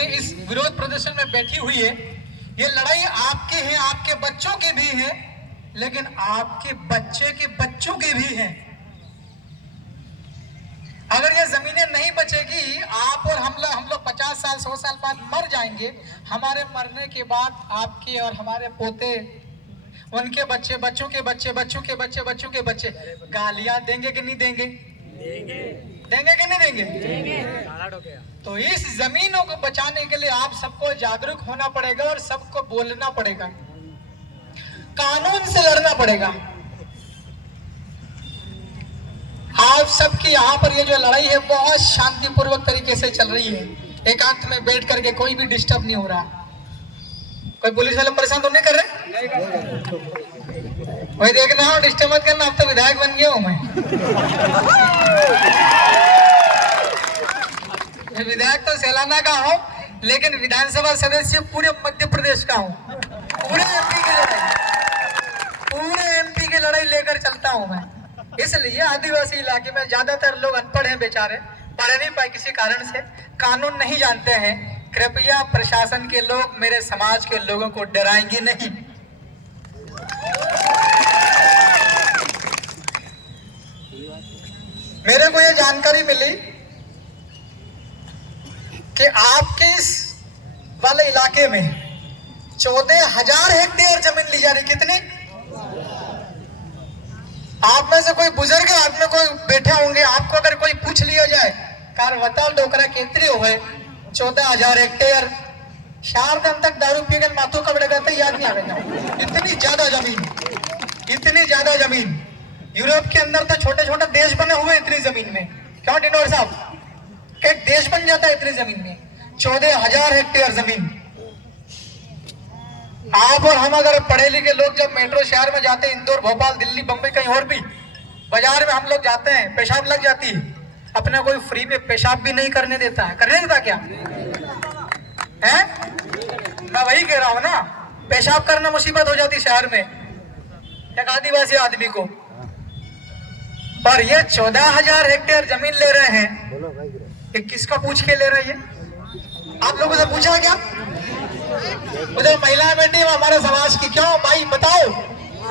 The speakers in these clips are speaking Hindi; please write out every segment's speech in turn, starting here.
इस विरोध प्रदर्शन में बैठी हुई है, ये लड़ाई आपके हैं, आपके बच्चों की भी है, लेकिन आपके बच्चे के बच्चों की भी है। अगर ये जमीनें नहीं बचेगी, आप और हम लोग 50 साल 100 साल बाद मर जाएंगे। हमारे मरने के बाद आपके और हमारे पोते, उनके बच्चे, बच्चों के बच्चे, बच्चों के बच्चे, बच्चों के बच्चे गालियां देंगे कि नहीं देंगे? देंगे कि नहीं देंगे? तो इस जमीनों को बचाने के लिए आप सबको जागरूक होना पड़ेगा और सबको बोलना पड़ेगा, कानून से लड़ना पड़ेगा। आप सबकी यहाँ पर ये जो लड़ाई है बहुत शांतिपूर्वक तरीके से चल रही है। एकांत में बैठ करके कोई भी डिस्टर्ब नहीं हो रहा, कोई पुलिस वाले परेशान तो नहीं कर रहे? वही देख रहा हूँ, डिस्टर्ब मत करना, अब तो विधायक बन गया हूँ मैं। विधायक तो सेलाना का हूँ, लेकिन विधानसभा सदस्य पूरे मध्य प्रदेश का हूँ। पूरे एमपी की लड़ाई लेकर चलता हूँ मैं। इसलिए आदिवासी इलाके में ज्यादातर लोग अनपढ़ हैं बेचारे, पढ़ नहीं पाए किसी कारण से, कानून नहीं जानते हैं। कृपया प्रशासन के लोग मेरे समाज के लोगों को डराएंगे नहीं। मेरे को ये जानकारी मिली कि आपके इस वाले इलाके में 14,000 हेक्टेयर जमीन ली जा रही। कितनी? आप में से कोई बुजुर्ग आदमी कोई बैठे होंगे, आपको अगर कोई पूछ लिया जाए कार वताल डोकरा केतरी हो गए 14,000 हेक्टेयर, 4 दिन तक दारू पी कर माथों का बड़ेगा तो याद नहीं आएगा। इतनी ज्यादा जमीन, इतनी ज्यादा जमीन। यूरोप के अंदर तो छोटे छोटे देश बने हुए इतनी जमीन में। क्यों डिनोर साहब, एक देश बन जाता है इतनी जमीन में। 14,000 हेक्टेयर जमीन। आप और हम अगर पढ़े लिखे लोग जब मेट्रो शहर में जाते हैं, इंदौर, भोपाल, दिल्ली, बम्बई, कहीं और भी बाजार में हम लोग जाते हैं, पेशाब लग जाती है, अपना कोई फ्री में पेशाब भी नहीं करने देता है। करने देता क्या है? मैं वही कह रहा हूं ना, पेशाब करना मुसीबत हो जाती शहर में एक आदिवासी आदमी को। पर ये 14,000 हेक्टेयर जमीन ले रहे हैं, ये किसका पूछ के ले रहे हैं? आप लोगों से पूछा क्या? उधर महिला बेटी हमारे समाज की, क्यों भाई बताओ,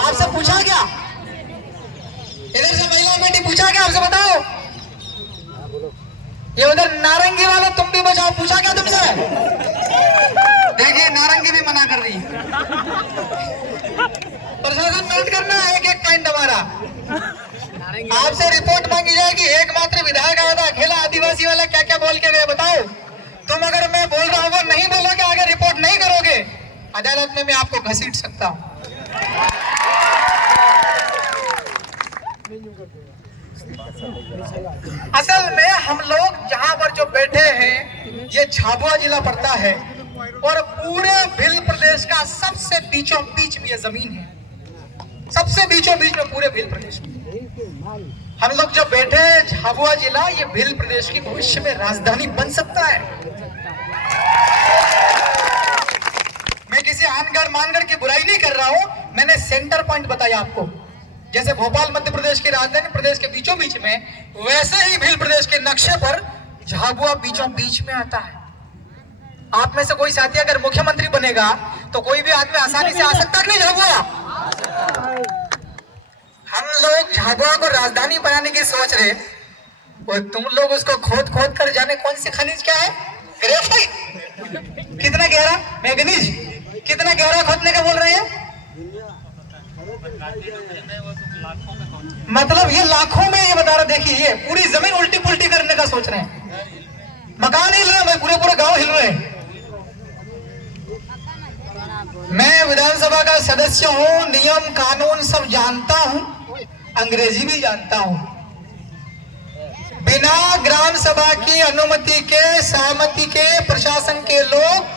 आपसे पूछा क्या? इधर से महिला बेटी पूछा क्या आपसे? बताओ। ये उधर नारंगी वाले तुम भी बचाओ, पूछा क्या तुमसे? देखिए नारंगी भी मना कर रही है। प्रशासन नोट करना, एक पॉइंट हमारा, आपसे रिपोर्ट मांगी जाएगी। एकमात्र विधायक आया था अकेला आदिवासी वाला, क्या क्या बोल के गए बताओ। तुम अगर मैं बोल रहा हूँ नहीं बोलोगे, आगे रिपोर्ट नहीं करोगे, अदालत में मैं आपको घसीट सकता हूँ। असल में हम लोग जहाँ पर जो बैठे हैं, ये झाबुआ जिला पड़ता है और पूरे भील प्रदेश का सबसे बीचों बीच में ये जमीन है, सबसे बीचों बीच में पूरे भील प्रदेश में हम लोग जो बैठे हैं। झाबुआ जिला ये भील प्रदेश की भविष्य में राजधानी बन सकता है। मैं किसी आनगढ़ मानगढ़ की बुराई नहीं कर रहा हूं, मैंने सेंटर पॉइंट बताया आपको। जैसे भोपाल मध्य प्रदेश की राजधानी प्रदेश के बीचों बीच में, वैसे ही भील प्रदेश के नक्शे पर झाबुआ बीचों बीच में आता है। आप में से कोई साथी अगर मुख्यमंत्री बनेगा तो कोई भी आदमी आसानी से आ सकता है कि नहीं झाबुआ? हम लोग झाबुआ को राजधानी बनाने की सोच रहे, और तुम लोग उसको खोद खोद कर जाने कौन सी खनिज क्या है, ग्रेफाइट, कितना गहरा, मैग्नीज, कितना गहरा खोदने का बोल रहे हैं। मतलब ये लाखों में, ये बता रहा, देखिए ये पूरी जमीन उल्टी पुल्टी करने का सोच रहे हैं। मकान हिल रहे हैं, पूरे पूरे गांव हिल रहे हैं। मैं विधानसभा का सदस्य हूं, नियम कानून सब जानता हूं, अंग्रेजी भी जानता हूं। बिना ग्राम सभा की अनुमति के, सहमति के, प्रशासन के लोग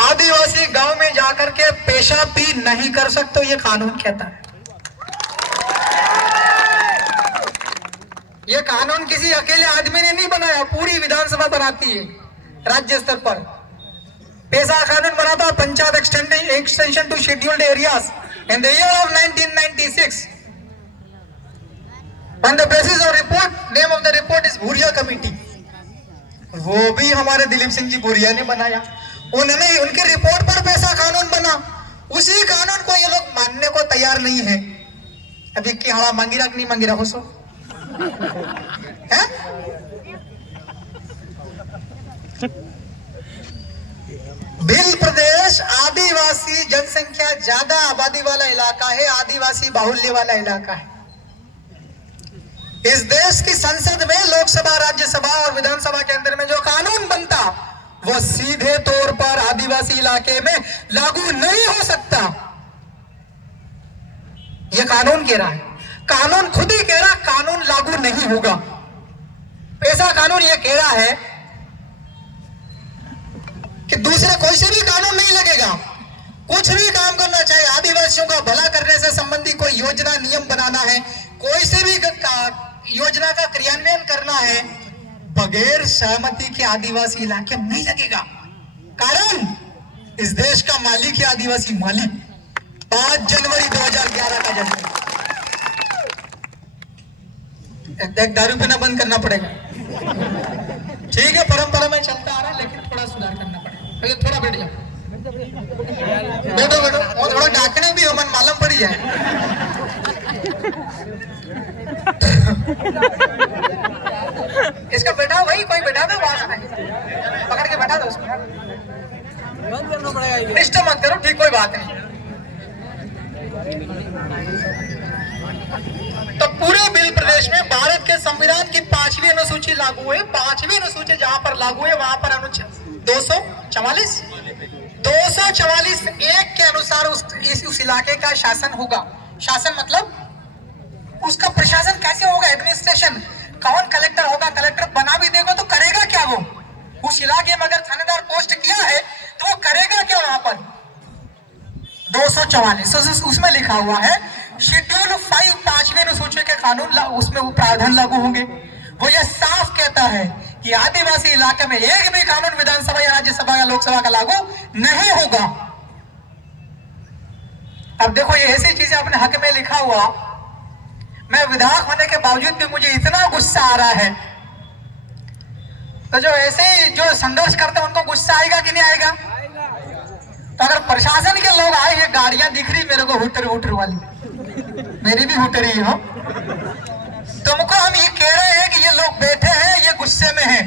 आदिवासी गांव में जाकर के पेशाब भी नहीं कर सकते, ये कानून कहता है। ये कानून किसी अकेले आदमी ने नहीं बनाया, पूरी विधानसभा बनाती है राज्य स्तर पर। पेशा कानून बना था panchayat extension to scheduled areas in the year of 1996. On the basis of report, name of the report is Bhuria Committee. वो भी हमारे दिलीप सिंह जी बोरिया ने बनाया। उन्होंने उनकी रिपोर्ट पर पैसा कानून बना, उसी कानून को ये लोग मानने को तैयार नहीं है। अभी की हाँ मांगी रख नहीं मांगी रखो सो है? भिल प्रदेश आदिवासी जनसंख्या ज्यादा आबादी वाला इलाका है, आदिवासी बाहुल्य वाला इलाका है। इस देश की संसद में लोकसभा, राज्यसभा और विधानसभा के अंदर में जो कानून बनता वो सीधे तौर पर आदिवासी इलाके में लागू नहीं हो सकता। यह कानून कह रहा है, कानून खुद ही कह रहा कानून लागू नहीं होगा। ऐसा कानून यह कह रहा है कि दूसरे कोई से भी कानून नहीं लगेगा। कुछ भी काम करना चाहे, आदिवासियों का भला करने से संबंधी कोई योजना नियम बनाना है, कोई से भी योजना का क्रियान्वयन करना है, बगैर सहमति के आदिवासी इलाके में नहीं लगेगा। कारण इस देश का मालिक है आदिवासी मालिक। 5 जनवरी 2011 का जन्म। एक दारू पीना बंद करना पड़ेगा। ठीक है, परंपरा में चलता आ रहा है, लेकिन थोड़ा सुधार करना पड़ेगा। थोड़ा बैठ जाओ, बैठो बैठो, और थोड़ा डाकने भी हमन मालूम पड़ी जाए। इसका बैठाओ भाई, कोई बैठा दो, वहां से पकड़ के बैठा दो उसको। बंद करना पड़ेगा, डिस्टर्ब मत करो। ठीक, कोई बात नहीं। तो पूरे बिल प्रदेश में भारत के संविधान की 5वीं अनुसूची लागू है। 5वीं अनुसूची जहां पर लागू है वहां पर अनुच्छेद 244 एक के अनुसार उस इलाके का शासन होगा। शासन मतलब उसका प्रशासन कैसे होगा, एडमिनिस्ट्रेशन। कौन कलेक्टर होगा, कलेक्टर बना भी देगा तो करेगा क्या वो? उस इलाके में अगर थानेदार पोस्ट किया है तो वो करेगा क्या वहां पर? 244 उसमें लिखा हुआ है शेड्यूल 5 5वीं अनुसूची के कानून उसमें वो प्रावधान लागू होंगे। वो ये साफ कहता है कि आदिवासी इलाके में एक भी कानून विधानसभा या राज्यसभा या लोकसभा का लागू नहीं होगा। अब देखो, ये ऐसी चीजें अपने हक में लिखा हुआ, मैं विधायक होने के बावजूद भी मुझे इतना गुस्सा आ रहा है। तो जो ऐसे ही जो संघर्ष करते हैं उनको गुस्सा आएगा कि नहीं आएगा? तो अगर प्रशासन के लोग आए, ये गाड़ियां दिख रही मेरे को हुटर वाली, मेरी भी हुटर ही हो, तुमको हम ये कह रहे हैं कि ये लोग बैठे हैं, ये गुस्से में हैं।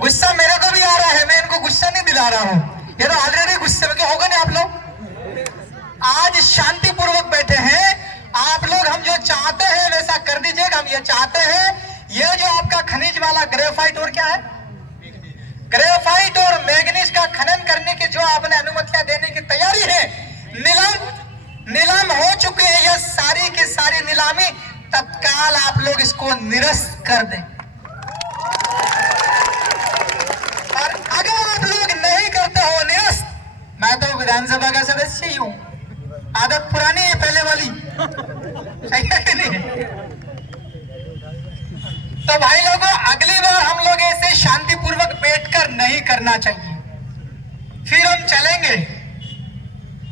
गुस्सा मेरे को भी आ रहा है, मैं इनको गुस्सा नहीं दिला रहा हूँ। ये तो ऑलरेडी गुस्से में, क्या होगा नहीं आप लोग? आज शांतिपूर्वक बैठे हैं आप लोग। हम जो चाहते हैं वैसा कर दीजिएगा। हम ये चाहते हैं, ये जो आपका खनिज वाला ग्रेफाइट और क्या है, ग्रेफाइट और मैग्नीज का खनन करने की जो आपने अनुमतियां देने की तैयारी है, नीलाम हो चुके हैं। ये सारी की सारी नीलामी तत्काल आप लोग इसको निरस्त कर दें। और अगर आप लोग नहीं करते हो निरस्त, मैं तो विधानसभा का सदस्य ही हूं, आदत पुरानी है पहले वाली, सही है कि नहीं? तो भाई लोगों, अगली बार हम लोग ऐसे शांतिपूर्वक बैठकर नहीं करना चाहिए। फिर हम चलेंगे,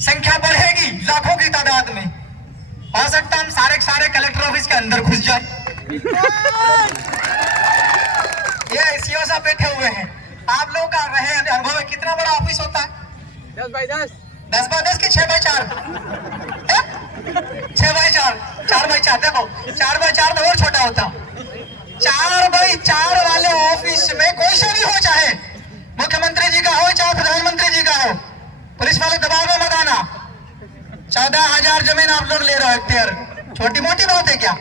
संख्या बढ़ेगी लाखों की तादाद में। हो सकता हम सारे कलेक्टर ऑफिस के अंदर घुस जाए। ये सीओ साहब बैठे हुए हैं, आप लोगों का रहे अनुभव है, कितना बड़ा ऑफिस होता है? 10 बाई 10 10 बाई 10 की 6 बाई 4 6 बाई 4 4 बाई 4 देखो 4 बाई 4 तो और छोटा होता। 4 बाई 4 वाले ऑफिस में कोई सा भी हो, चाहे मुख्यमंत्री जी का हो चाहे प्रधानमंत्री जी का हो, पुलिस वाले दबाव में मत आना। 14,000 जमीन आप लोग ले रहे हो हेक्टेयर, छोटी मोटी बात है क्या?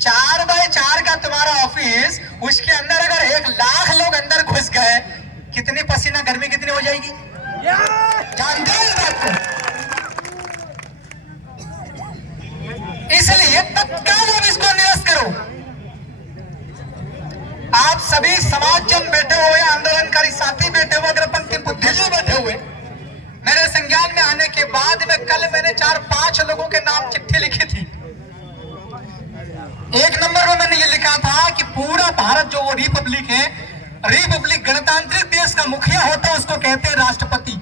4 बाई 4 का तुम्हारा ऑफिस, उसके अंदर अगर 1 लाख लोग अंदर घुस गए, कितनी पसीना गर्मी कितनी हो जाएगी? जानते हो इस बात को? इसलिए तत्काल अब इसको निरस्त करो। आप सभी समाज जन बैठे हुए, आंदोलनकारी साथी बैठे हुए, अग्रपंथी बुद्धिजीवी बैठे हुए, मेरे संज्ञान में आने के बाद में कल मैंने 4-5 लोगों के नाम चिट्ठी लिखी थी। 1 नंबर में मैंने ये लिखा था कि पूरा भारत जो वो रिपब्लिक है, रिपब्लिक गणतांत्रिक देश का मुखिया होता है, उसको कहते हैं राष्ट्रपति।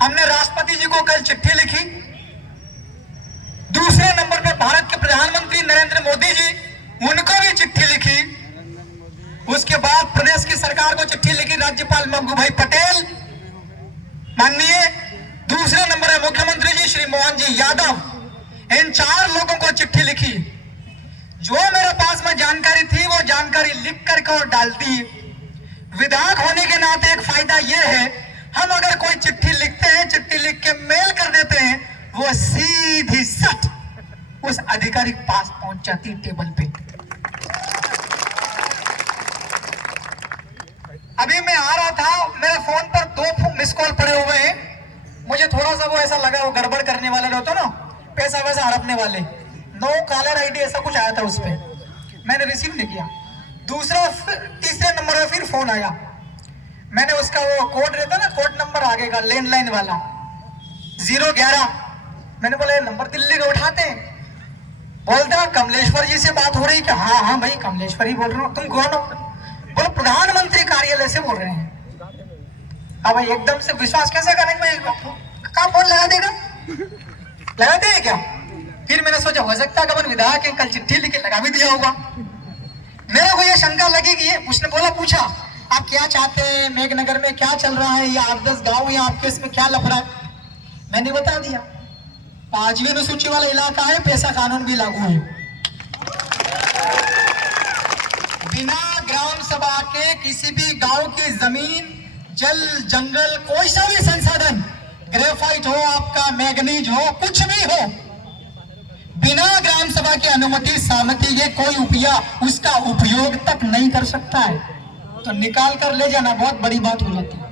हमने राष्ट्रपति जी को कल चिट्ठी लिखी। दूसरे नंबर पर भारत के प्रधानमंत्री नरेंद्र मोदी जी, उनको भी चिट्ठी लिखी। सरकार को चिट्ठी लिखी राज्यपाल मंगू भाई पटेल माननीय, दूसरे नंबर है मुख्यमंत्री जी श्री मोहन जी यादव। इन 4 लोगों को चिट्ठी लिखी। जो मेरे पास में जानकारी थी वो जानकारी लिख करके और डाल दी। विधायक होने के नाते एक फायदा ये है, हम अगर कोई चिट्ठी लिखते हैं, चिट्ठी लिख के मेल कर देते हैं, वो सीधी सट उस अधिकारी के पास पहुंच जाती है टेबल पे। अभी मैं आ रहा था, मेरे फोन पर 2 मिस कॉल पड़े हुए हैं। मुझे थोड़ा सा वो ऐसा लगा, वो गड़बड़ करने वाले होते ना, पैसा वैसा हड़पने वाले, नो कॉलर आईडी ऐसा कुछ आया था उस पर, मैंने रिसीव नहीं किया। तीसरे नंबर पे फिर फोन आया, मैंने उसका वो कोड रहता ना, कोड नंबर आगे का लैंडलाइन वाला 011, मैंने बोला ये नंबर दिल्ली का उठाते हैं। बोलता कमलेश्वर जी से बात हो रही क्या? हाँ हाँ भाई कमलेश्वर ही बोल रहा हूँ। तुम कौन हो? बोलो प्रधानमंत्री कार्यालय से बोल रहे हैं। अब भाई एकदम से विश्वास कैसे करेंगे? कहाँ फोन लगा देगा, लगा देगा क्या? फिर मैंने सोचा हो सकता है कि विधायक के कल चिट्ठी लिख के लगा भी दिया होगा। मेरे को ये शंका लगी कि उसने पूछा आप क्या चाहते हैं, मेघनगर में क्या चल रहा है, या 8-10 गांव या आपके इसमें क्या लफड़ा है? मैंने बता दिया 5वीं अनुसूची वाला इलाका है, पैसा कानून भी लागू है। बिना ग्राम सभा के किसी भी गांव की जमीन, जल, जंगल, कोई सा भी संसाधन, ग्रेफाइट हो, आपका मैग्नीज हो, कुछ भी हो, बिना ग्राम सभा की अनुमति, सहमति के कोई उसका उपयोग तक नहीं कर सकता है। तो निकाल कर ले जाना बहुत बड़ी बात हो जाती है।